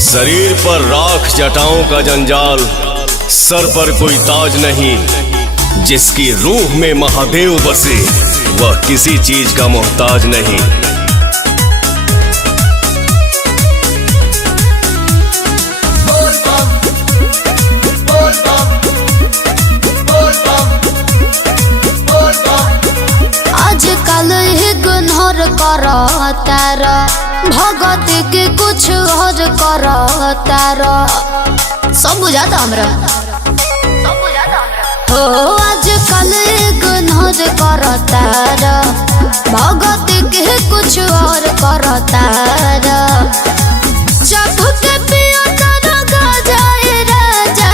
शरीर पर राख जटाओं का जंजाल, सर पर कोई ताज नहीं। जिसकी रूह में महादेव बसे वह किसी चीज का मोहताज नहीं। आजकल इग्नोर करो तारा, भगत के कुछ और करो तारा। सब बुझाता हमरा हो। आजकल इग्नोर करो तारा, भगत के कुछ और करो तारा। जब के पियो तारा गजाए राजा,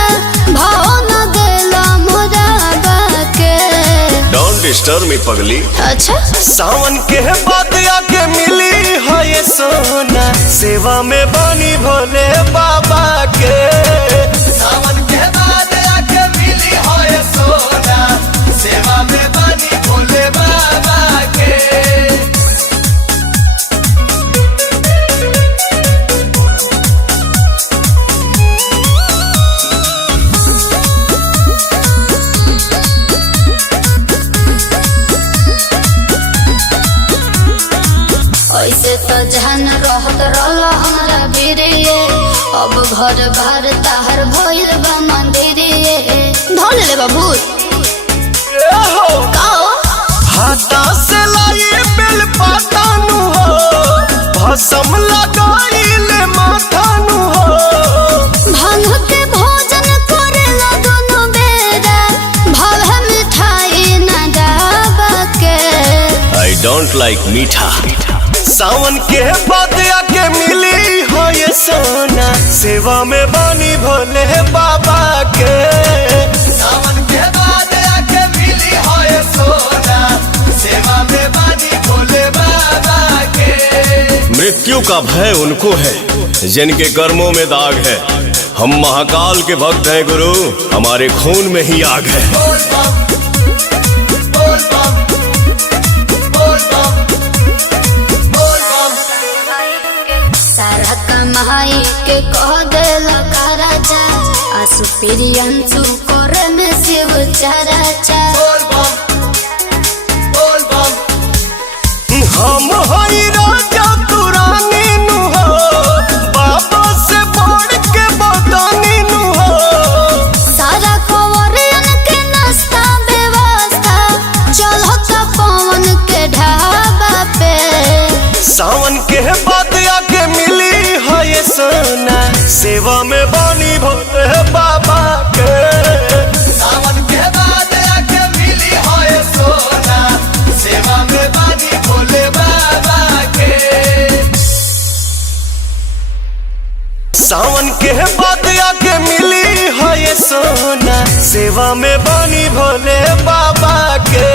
भाव न देला मोरा बाके। डोंट डिस्टर्ब मी पगली। अच्छा सावन के बाद आके मिली है ये सोना, सेवा में बनी भोले बाबा के। सावन के बाद आके मिली है ये सोना, सेवा में बनी भोले बाबा के। ऐसे तो जहन रहत रहला हमरा बिरिये, अब घर बार ताहर भइल बा मंदिरिये। ढोल ले बाबू काओ हाथा से लाई बेल पाता नु हो, भसम लगाइले माथा नु हो। भांग के भोजन करेला दोनों बेरा, भाव मिठाई न डाबा के। आई डोंट लाइक मीठा। सावन के बाद आके मिली हो ये सोना, सेवा में बनी भोले बाबा के। सावन के बाद आके मिली हो ये सोना, सेवा में बनी भोले बाबा के। मृत्यु का भय उनको है जिनके कर्मों में दाग है। हम महाकाल के भक्त हैं गुरु, हमारे खून में ही आग है। सारा कमाई के कह देला राजा, आसु प्रियंसु करे में शिव चराचा। हम हई राजा तू रानी नु हो, बाबा से बढ़ के बदानी नु हो। सारा कवरियन के नाश्ता व्यवस्था चलता पवन के ढाबा पे। सावन के बाद आके मिली है ये सोना, सेवा में बनी भोले बाबा के। सावन के बाद आके मिली है ये सोना, सेवा में बनी भोले बाबा के। सावन के बाद आके मिली है ये सोना, सेवा में बनी भोले बाबा के।